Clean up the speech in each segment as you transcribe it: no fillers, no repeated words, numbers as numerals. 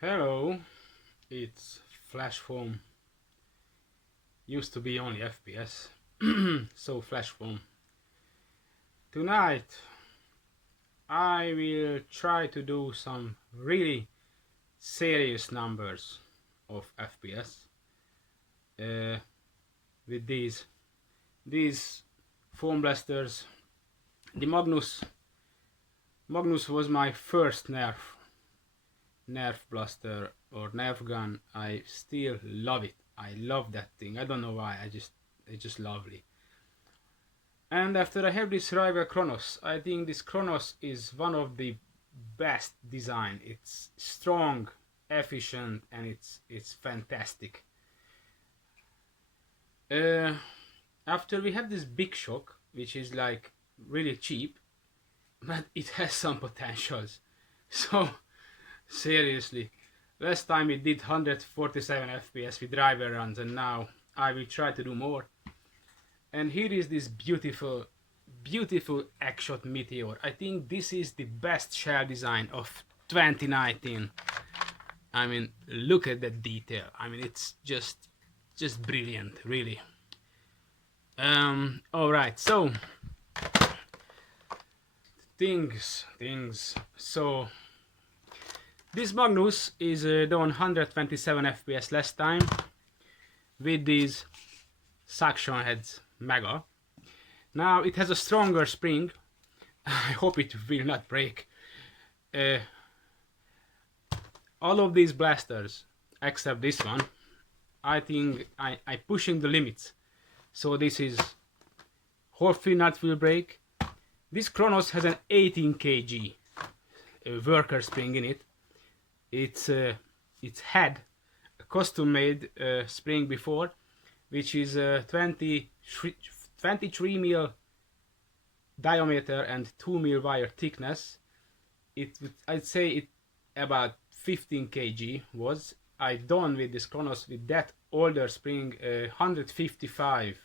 Hello, it's Flashfoam. Used to be only FPS, so Flashfoam. Tonight I will try to do some really serious numbers of FPS with these foam blasters. The Magnus was my first Nerf blaster or Nerf gun. I still love it. I love that thing. I don't know why. It's just lovely. And after I have this rival Kronos, I think this Kronos is one of the best design. It's strong, efficient, and it's fantastic. After we have this BigShock, which is like really cheap, but it has some potentials. So seriously, last time it did 147 FPS with driver runs, and now I will try to do more. And here is this beautiful X-Shot Meteor. I think this is the best shell design of 2019. I mean, look at that detail. I mean, it's just brilliant, really. Alright, so things. So this Magnus is done 127 FPS last time with these suction heads Mega. Now it has a stronger spring. I hope it will not break. All of these blasters except this one, I think I pushing the limits. So this is hopefully not will break. This Kronos has an 18 kg worker spring in it. It's had a custom made spring before, which is 23 mil diameter and 2 mil wire thickness. I'd say it about 15 kg was. I done with this Kronos with that older spring 155,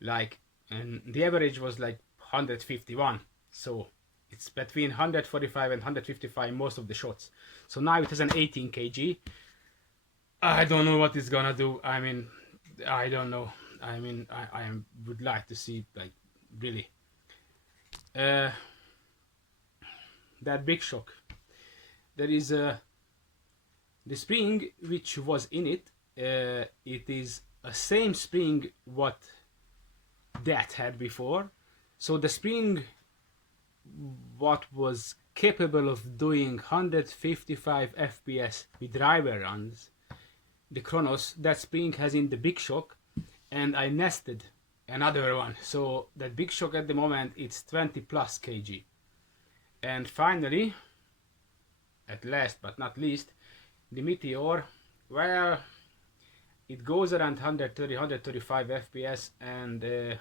like, and the average was like 151. So it's between 145 and 155 most of the shots. So now it has an 18 kg. I don't know what it's gonna do. I mean, I don't know. I mean, I would like to see, like, really that BigShock. There is the spring which was in it. It is a same spring what that had before. So the spring what was capable of doing 155 FPS with driver runs, the Kronos, that spring has in the BigShock, and I nested another one. So that BigShock at the moment it's 20 plus kg. And finally, at last but not least, the Meteor. Well, it goes around 130 135 FPS, and the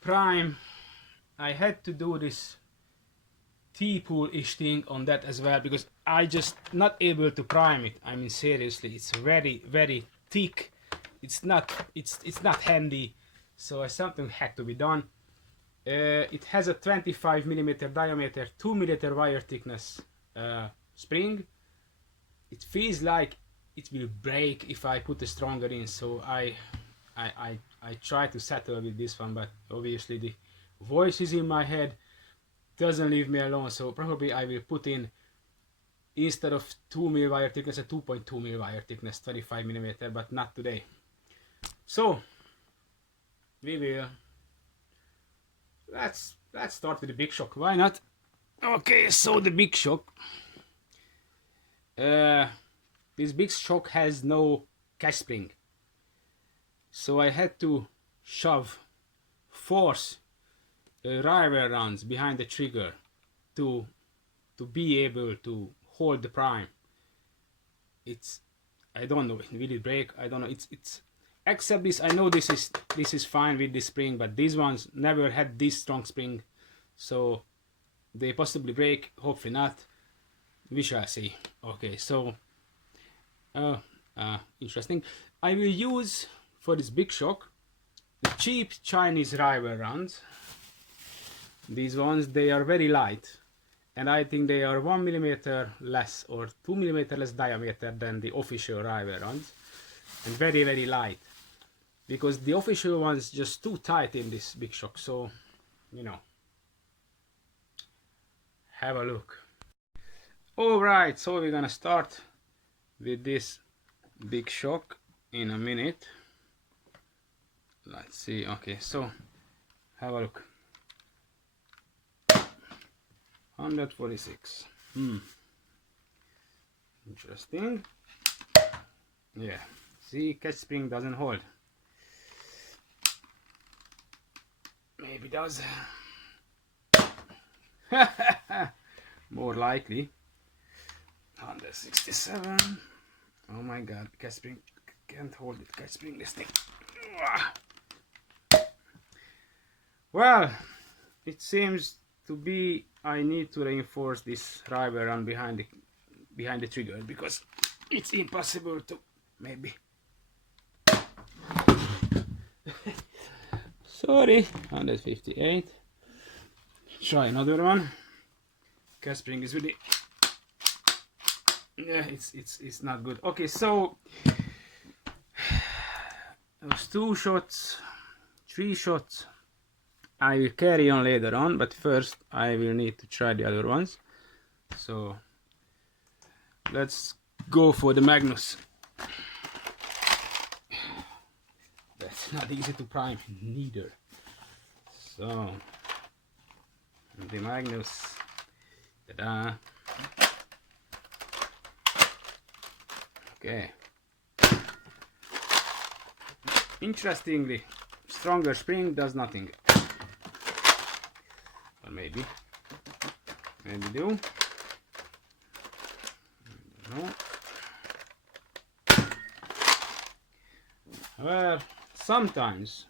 prime, I had to do this T-pool-ish thing on that as well, because I just not able to prime it. I mean, seriously, it's very thick. It's not handy, so something had to be done. It has a 25 millimeter diameter, 2 millimeter wire thickness spring. It feels like it will break if I put a stronger in, so I try to settle with this one, but obviously the voices in my head doesn't leave me alone. So probably I will put in, instead of 2 mil wire thickness, a 2.2 mil wire thickness, 25 millimeter, but not today. So we will let's start with the BigShock. Why not? Okay, so the BigShock. This BigShock has no catch spring, so I had to force rival rounds behind the trigger to be able to hold the prime. I don't know, will it break? I don't know. It's except this, I know this is fine with this spring, but these ones never had this strong spring, so they possibly break. Hopefully not. We shall see. Okay, so interesting. I will use for this BigShock the cheap Chinese rival rounds. These ones, they are very light, and I think they are 1 millimeter less or 2 millimeter less diameter than the official rival ones, and very, very light, because the official one's just too tight in this BigShock. So, you know, have a look. Alright, so we're gonna start with this BigShock in a minute. Let's see. Okay, so have a look. 146. Interesting. Yeah, see, catch spring doesn't hold. Maybe does. More likely. 167. Oh my god, catch spring can't hold it. Catch spring this thing. Well, it seems to be I need to reinforce this rubber around behind the trigger, because it's impossible to maybe. Sorry, 158. Try another one. Catch spring is really, yeah, it's not good. Okay, so those 2 shots, 3 shots I will carry on later on, but first I will need to try the other ones. So let's go for the Magnus. That's not easy to prime, neither. So the Magnus. Ta-da. Okay. Interestingly, stronger spring does nothing. Or maybe do. No. Well, sometimes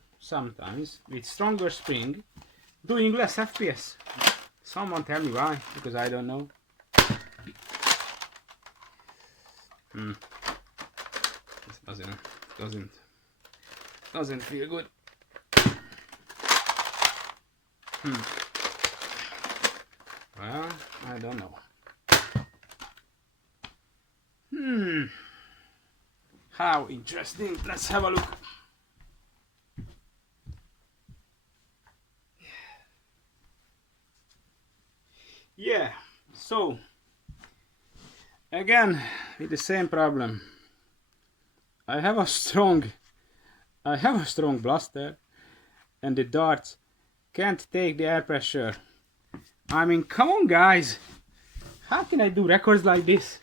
with stronger spring, doing less FPS. Someone tell me why, because I don't know. This doesn't feel good. Well, I don't know. How interesting. Let's have a look. Yeah, so again with the same problem. I have a strong blaster, and the darts can't take the air pressure. I mean, come on guys, how can I do records like this?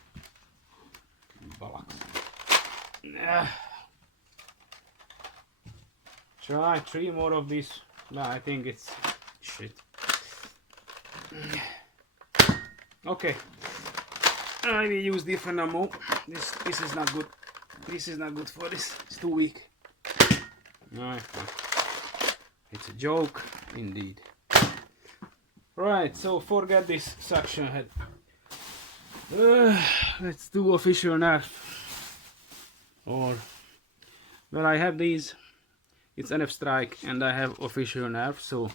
Try 3 more of these. No, I think it's shit. Okay, I will use different ammo. This is not good. This is not good for this. It's too weak. Alright, it's a joke indeed. Right, so forget this suction head. Let's do official nerf. Or, well, I have these. It's NF Strike, and I have official nerf. So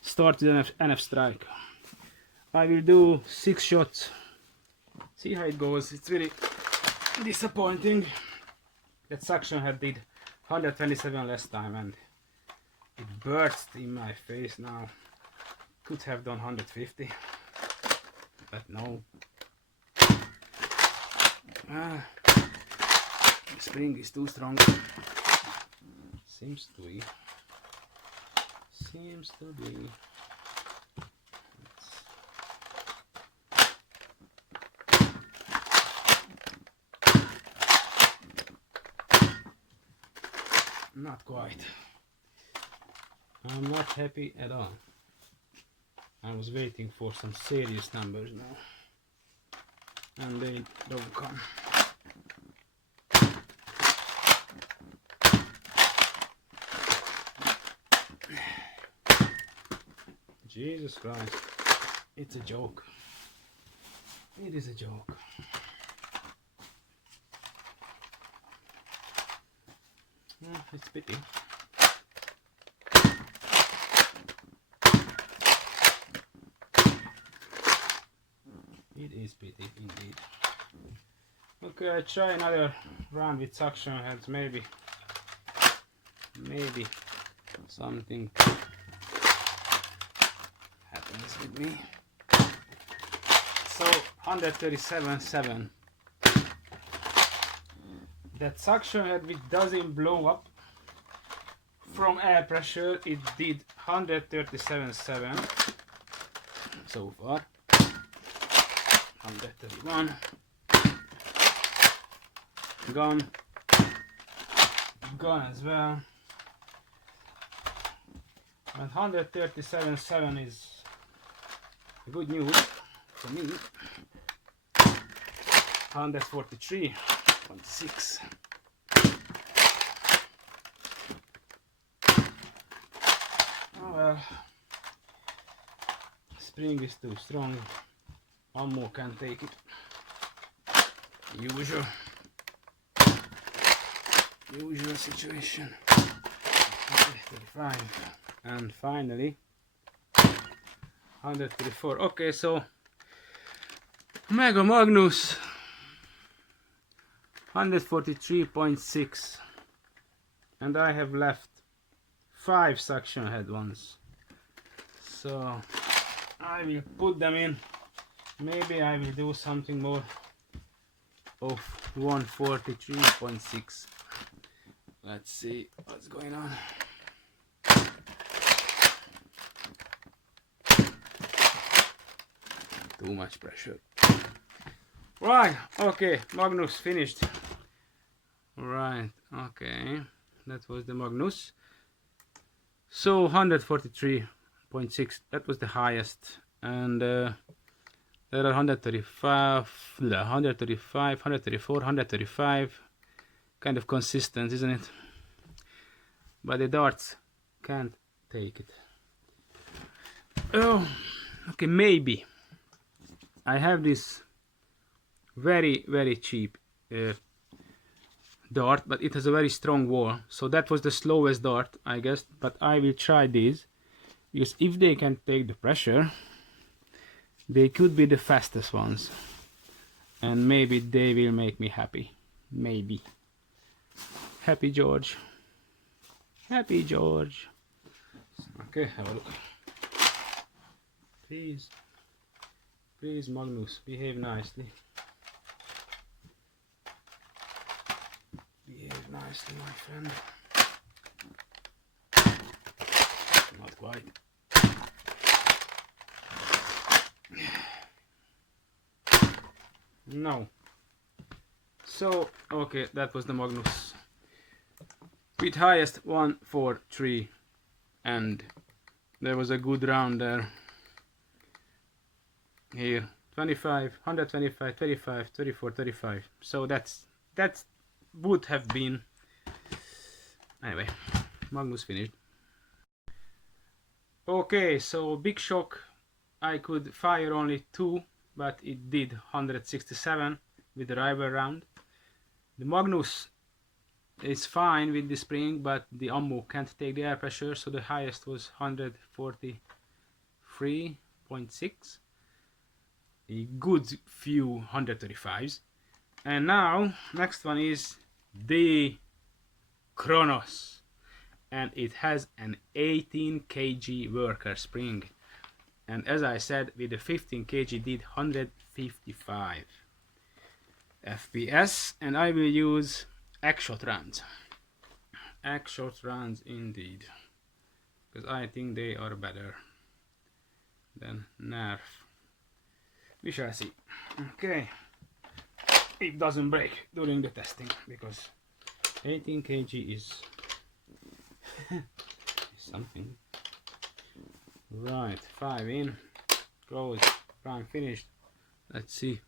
start with NF Strike. I will do 6 shots. See how it goes. It's really disappointing. That suction head did 127 last time, and it burst in my face now. Could have done 150, but no. The spring is too strong. Seems to be. Not quite. I'm not happy at all. I was waiting for some serious numbers now, and they don't come. Jesus Christ, it's a joke. It is a joke. It's pity. It is pretty indeed. Okay, I try another round with suction heads. Maybe something happens with me. So 137.7. That suction head which doesn't blow up from air pressure, it did 137.7 so far. 131. Gone as well. And 137.7 is good news for me. 143.6. Oh well, spring is too strong. One more can't take it. Usual situation. 35. And finally 134. Okay, so Mega Magnus 143.6, and I have left 5 suction head ones, so I will put them in. Maybe I will do something more of 143.6. Let's see what's going on. Too much pressure. Right, okay, Magnus finished. Right, okay, that was the Magnus. So 143.6, that was the highest, and there are 135, 134, 135, kind of consistent, isn't it? But the darts can't take it. Oh, okay, maybe I have this very cheap dart, but it has a very strong wall, so that was the slowest dart, I guess. But I will try these, because if they can take the pressure, they could be the fastest ones, and maybe they will make me happy. Maybe. Happy George. Happy George. Okay, have a look. Please Magnus, behave nicely. Behave nicely, my friend. Not quite. No. So, okay, that was the Magnus. With highest 143, and there was a good round there. Here, 25, 125, 35, 34, 35. So that would have been. Anyway, Magnus finished. Okay, so BigShock, I could fire only 2, but it did 167 with the rival round. The Magnus is fine with the spring, but the ammo can't take the air pressure, so the highest was 143.6. A good few 135s. And now, next one is the Kronos, and it has an 18 kg worker spring, and as I said, with the 15 kg did 155 FPS, and I will use X-shot rounds. X-shot rounds indeed, because I think they are better than Nerf. We shall see. Okay, it doesn't break during the testing, because 18 kg is something. Right, 5 in, close, prime finished. Let's see.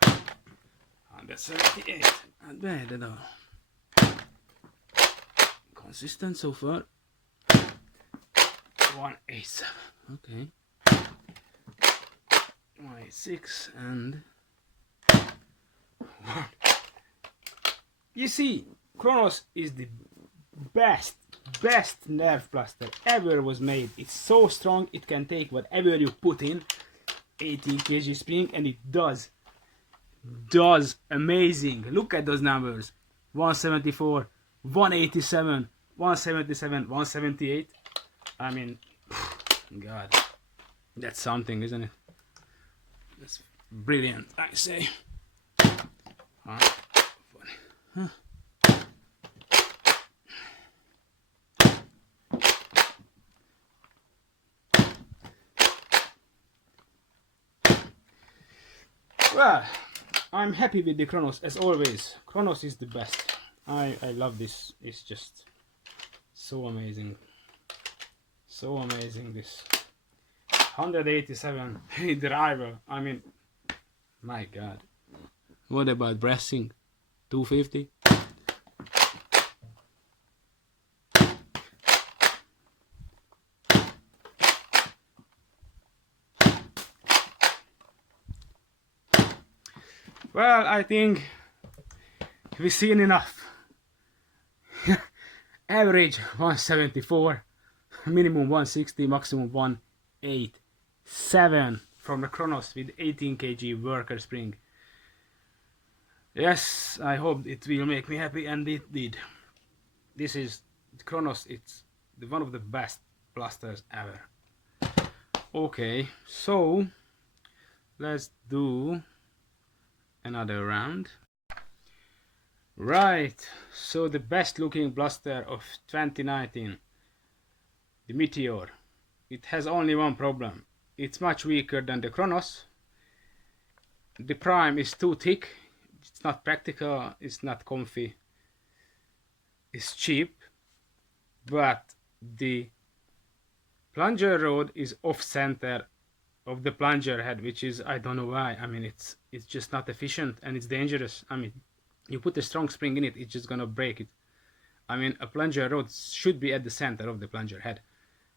178, not bad at all. Consistent so far. 187, okay. 186 and 1. You see, Kronos is the best Nerf blaster ever was made. It's so strong, it can take whatever you put in. 18 kg spring, and it does amazing. Look at those numbers: 174, 187, 177, 178. I mean, God, that's something, isn't it? That's brilliant, I say. Huh. Well, I'm happy with the Kronos as always. Kronos is the best. I love this. It's just so amazing. So amazing, this 187 driver. I mean, my God. What about brassing? 250? Well, I think we've seen enough. Average 174, minimum 160, maximum 187 from the Kronos with 18 kg worker spring. Yes, I hope it will make me happy, and it did. This is Kronos. It's one of the best blasters ever. Okay, so let's do another round. Right, so the best looking blaster of 2019, the Meteor. It has only one problem: it's much weaker than the Kronos. The prime is too thick, it's not practical, it's not comfy, it's cheap, but the plunger rod is off center of the plunger head, which is, I don't know why. I mean, it's just not efficient, and it's dangerous. I mean, you put a strong spring in it, it's just gonna break it. I mean, a plunger rod should be at the center of the plunger head.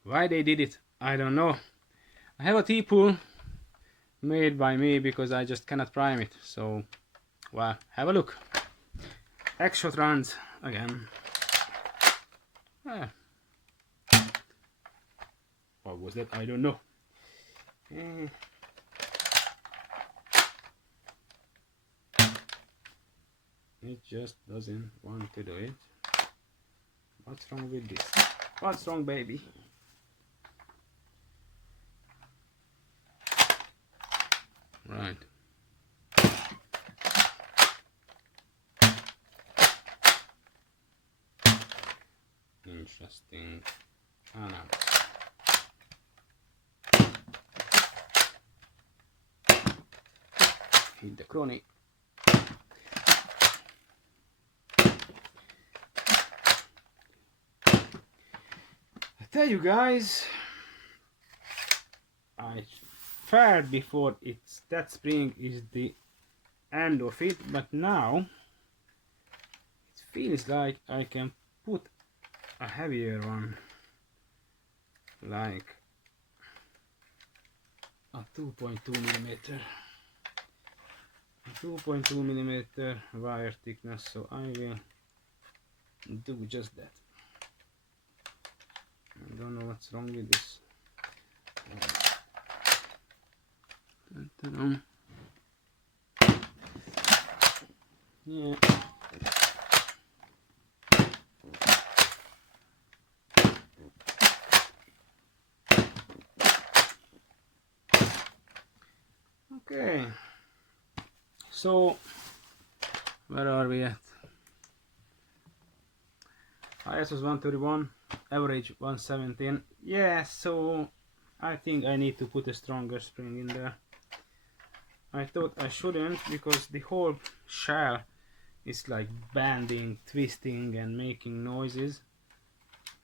Why they did it, I don't know. I have a T-pull made by me because I just cannot prime it. So, well, have a look. X-shot runs again. What was that? I don't know. It just doesn't want to do it. What's wrong with this? What's wrong, baby? Right. Interesting. Oh no. Hit the chrony. I tell you guys, I fared before it's that spring is the end of it, but now it feels like I can put a heavier one, like a 2.2 millimeter. 2.2 millimeter wire thickness, so I will do just that. I don't know what's wrong with this. Yeah. Okay. So, where are we at? Highest was 131, average 117. Yeah, so I think I need to put a stronger spring in there. I thought I shouldn't, because the whole shell is like bending, twisting and making noises.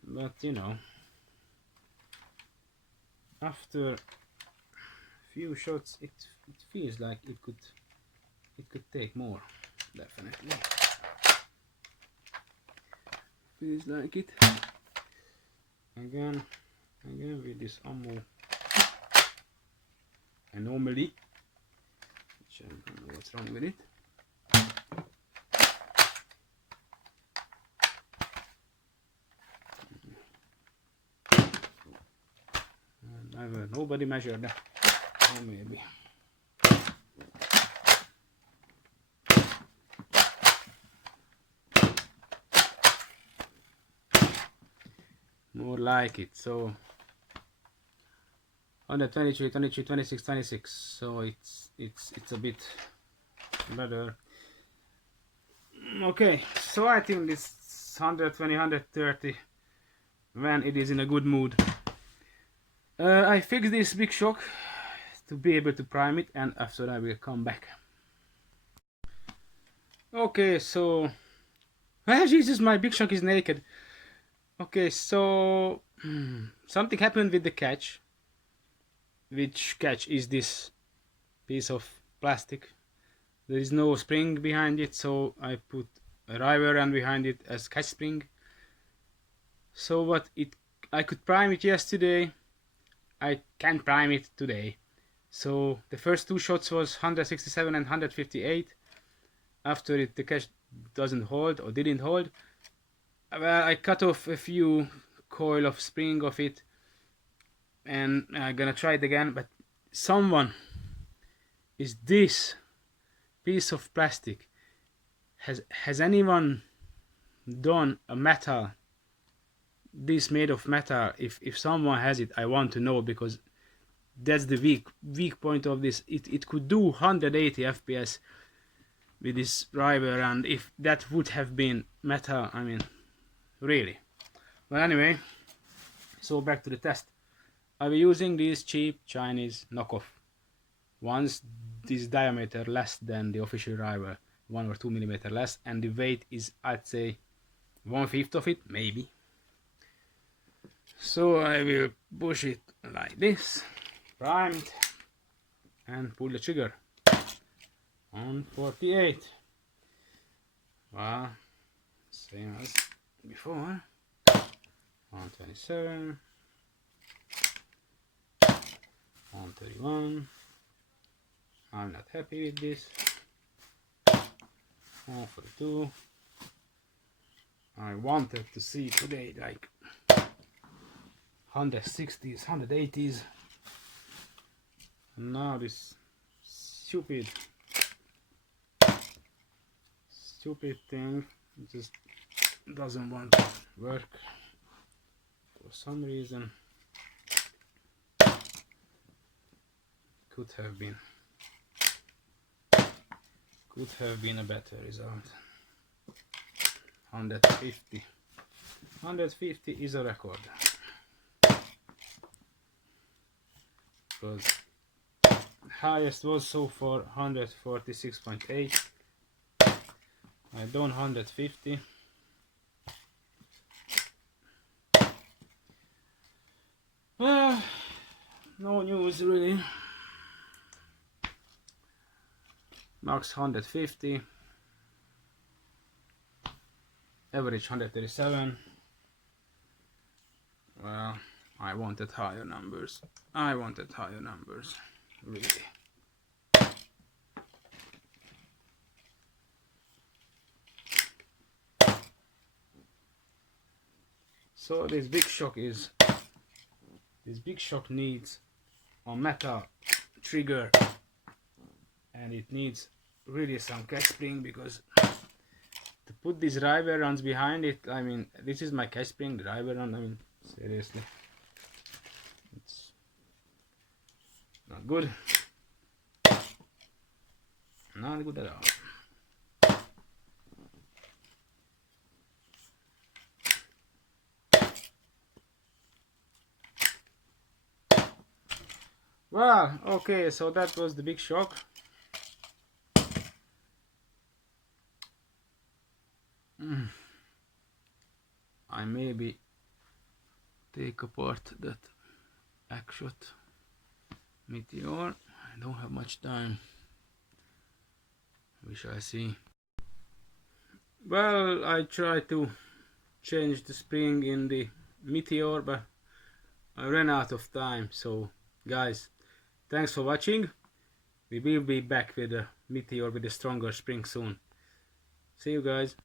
But you know, after a few shots it feels like it could take more, definitely. Feels like it. Again with this ammo anomaly, which I don't know what's wrong with it. Nobody measured that. or maybe. More like it. So 123, 22, 26, 26. So it's a bit better. Okay, so I think this 120, 130 when it is in a good mood. I fixed this BigShock to be able to prime it, and after I will come back. Okay, so Jesus, my BigShock is naked. Okay, so something happened with the catch. Which catch is this piece of plastic? There is no spring behind it, so I put a rubber band behind it as catch spring. So I could prime it yesterday. I can prime it today. So the first two shots was 167 and 158. After it, the catch doesn't hold or didn't hold. Well, I cut off a few coil of spring of it, and I'm gonna try it again. But someone is this piece of plastic. Has anyone done a metal? This made of metal. If someone has it, I want to know, because that's the weak point of this. It could do 180 FPS with this driver, and if that would have been metal, I mean, really. But anyway, so back to the test. I'll be using these cheap Chinese knockoff ones. This diameter less than the official driver, 1 or 2 millimeter less, and the weight is, I'd say, 1/5 of it, maybe. So I will push it like this, primed, and pull the trigger on 48. Well, same as before. 127, 131. I'm not happy with this. 142. I wanted to see today like 160s, 180s. And now this stupid thing just doesn't want to work for some reason. Could have been a better result. 150. 150 is a record. Because highest was so far 146.8. I done 150. No news really. Max 150. Average 137. Well, I wanted higher numbers. Really. So this BigShock needs a metal trigger, and it needs really some catch spring, because to put these driver runs behind it, I mean, this is my catch spring driver run, I mean, seriously, it's not good. Not good at all. Well, okay, so that was the BigShock. I maybe take apart that Action Meteor. I don't have much time. We shall see. Well, I tried to change the spring in the Meteor, but I ran out of time. So guys, thanks for watching. We will be back with a Meteor with a stronger spring soon. See you guys.